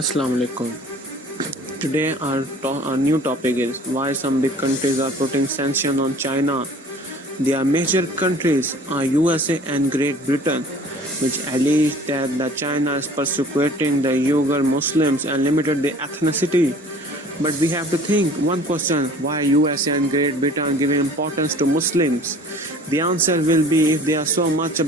Assalamu alaikum. Today our new topic is why some big countries are putting sanctions on China. Their major countries are USA and Great Britain, which allege that China is persecuting the Uyghur Muslims and limited their ethnicity. But we have to think one question: why USA and Great Britain are giving importance to Muslims? The answer will be, if they are so much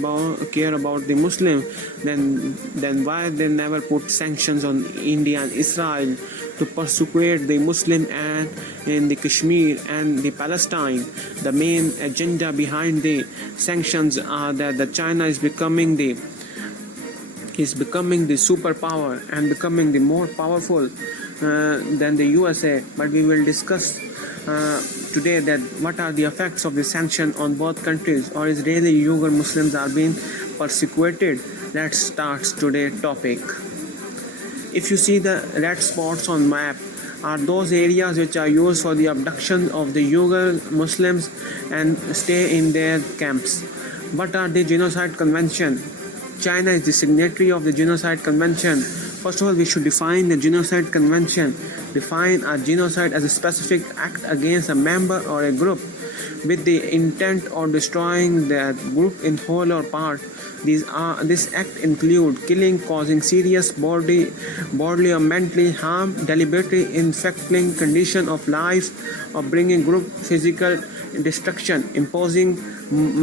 care about the Muslim, then why they never put sanctions on India and Israel to persecute the Muslim and in the Kashmir and the Palestine. The main agenda behind the sanctions are that China is becoming the superpower and becoming the more powerful than the USA. But we will discuss today that what are the effects of the sanction on both countries, or is really Uyghur Muslims are being persecuted. Let's start today's topic. If you see the red spots on map, are those areas which are used for the abduction of the Uyghur Muslims and stay in their camps. What are the Genocide Convention? China is the signatory of the Genocide Convention. First of all, we should define the Genocide Convention. Define a genocide as a specific act against a member or a group with the intent of destroying that group in whole or part. This act include killing, causing serious bodily or mentally harm, deliberately infecting condition of life, or bringing group physical destruction, imposing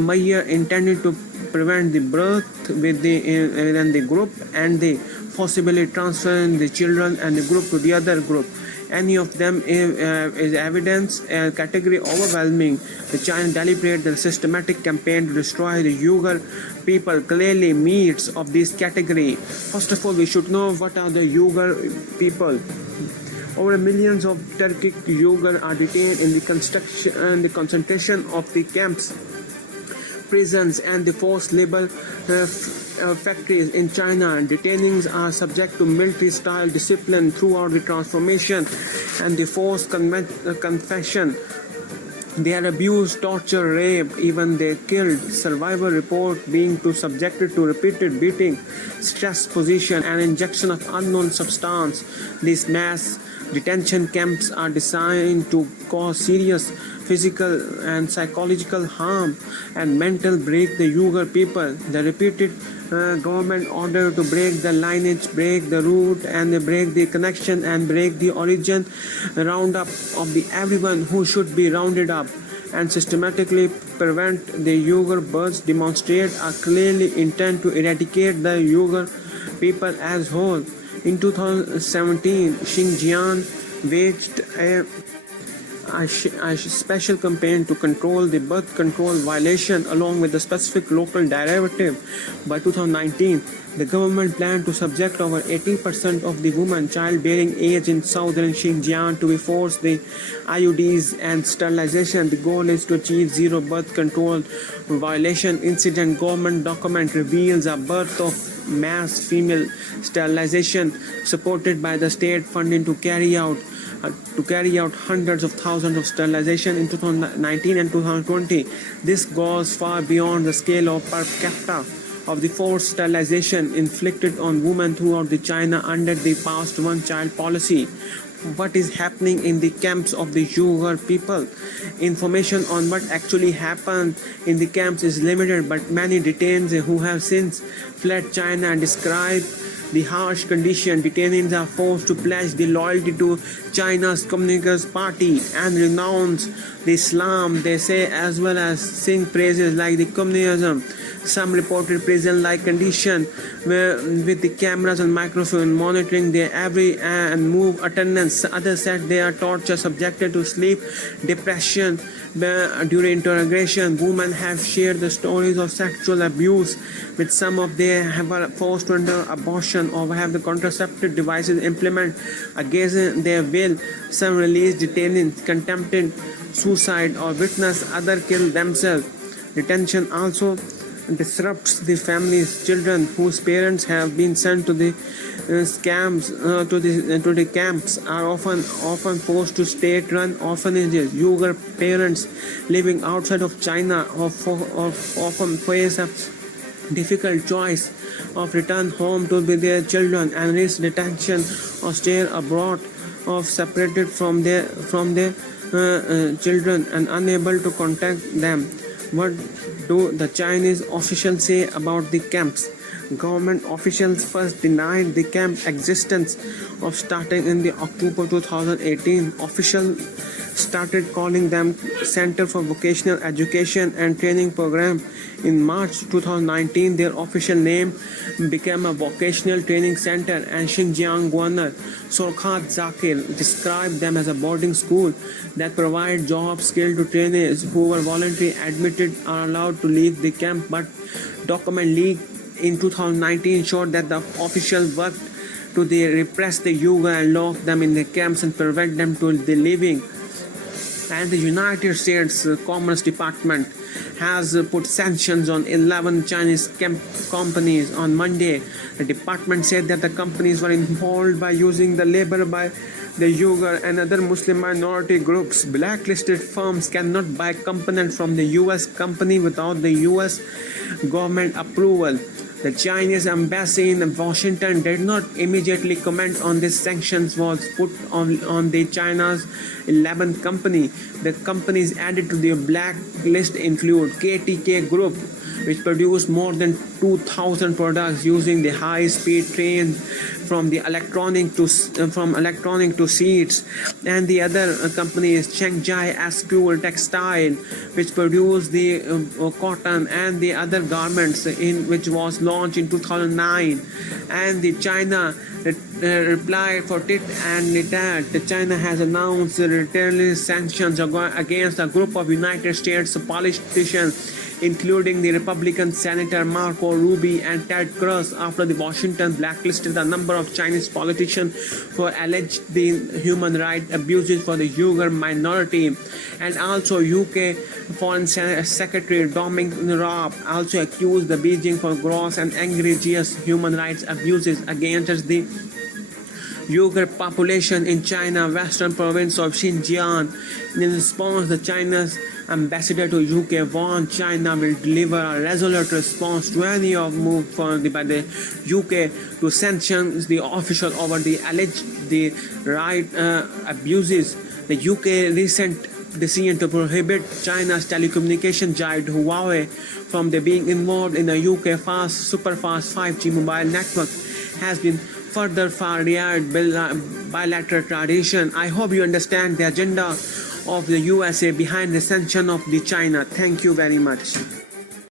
measure intended to prevent the birth within the group and the possibly transferring the children and the group to the other group. Any of them is evidence category overwhelming. The China deliberate the systematic campaign to destroy the Uyghur people clearly meets of this category. First of all, we should know what are the Uyghur people. Over millions of Turkic Uyghur are detained in the concentration of the camps, prisons and the forced labor factories in China. Detainees are subject to military-style discipline throughout the transformation and the forced confession. They are abused, tortured, raped, even they killed. Survivor report being subjected to repeated beating, stress position and injection of unknown substance. These mass detention camps are designed to cause serious physical and psychological harm and mental break the Uyghur people. The repeated government order to break the lineage, break the root and break the connection and break the origin, round up of the everyone who should be rounded up and systematically prevent the Uyghur births demonstrate a clearly intent to eradicate the Uyghur people as whole. In 2017, Xinjiang waged a special campaign to control the birth control violation along with the specific local derivative. By 2019, the government planned to subject over 80% of the women childbearing age in southern Xinjiang to be forced the IUDs and sterilization. The goal is to achieve zero birth control violation incident. Government document reveals a birth of mass female sterilization supported by the state funding to carry out hundreds of thousands of sterilization in 2019 and 2020. This goes far beyond the scale of per capita of the forced sterilization inflicted on women throughout the China under the past one-child policy. What is happening in the camps of the Uyghur people? Information on what actually happened in the camps is limited, but many detainees who have since fled China and describe the harsh condition. Detainees are forced to pledge the loyalty to China's Communist Party and renounce the Islam they say, as well as sing praises like the communism. Some reported prison-like condition with the cameras and microphone monitoring their every and move attendance. Others said they are tortured, subjected to sleep depression during interrogation. Women have shared the stories of sexual abuse with some of them have forced to undergo abortion or have the contraceptive devices implemented against their will. Some released detainees contemplated suicide or witness others kill themselves. Detention also disrupts the families. Children whose parents have been sent to the camps are often forced to state-run orphanages. Uyghur parents living outside of China often face difficult choice of return home to be their children and risk detention or stay abroad or separated from their children and unable to contact them. What do the Chinese officials say about the camps? Government officials first denied the camp existence of starting in the October 2018. Officials started calling them Center for Vocational Education and Training Program. In March 2019, their official name became a Vocational Training Center, and Xinjiang Governor Sorkhat Zakir described them as a boarding school that provide job skill to trainees who were voluntarily admitted are allowed to leave the camp, but document leaked in 2019 showed that the officials worked to repress the Uyghur and lock them in the camps and prevent them to the living. And the United States Commerce Department has put sanctions on 11 Chinese companies on Monday. The department said that the companies were involved by using the labor by the Uyghur and other Muslim minority groups. Blacklisted firms cannot buy components from the US company without the US government approval. The Chinese embassy in Washington did not immediately comment on this sanctions was put on the China's 11th company. The companies added to the blacklist include KTK Group, which produced more than 2,000 products using the high-speed train from electronic to seats, and the other company is Shanghai School Textile, which produced the cotton and the other garments which was launched in 2009. And the China replied for tit and tat. China has announced retaliatory sanctions against a group of United States politicians, including the Republican Senator Marco Rubio and Ted Cruz, after the Washington blacklisted a number of Chinese politicians for alleged human rights abuses for the Uyghur minority. And also UK Foreign Secretary Dominic Raab also accused the Beijing for gross and egregious human rights abuses against the Uyghur population in China's western province of Xinjiang. In response, the China's ambassador to UK warned China will deliver a resolute response to any move by the UK to sanction the official over the alleged right abuses. The UK recent decision to prohibit China's telecommunication giant Huawei from being involved in the UK superfast 5G mobile network has been further far-reared bilateral tradition. I hope you understand the agenda of the USA behind the sanction of the China. Thank you very much.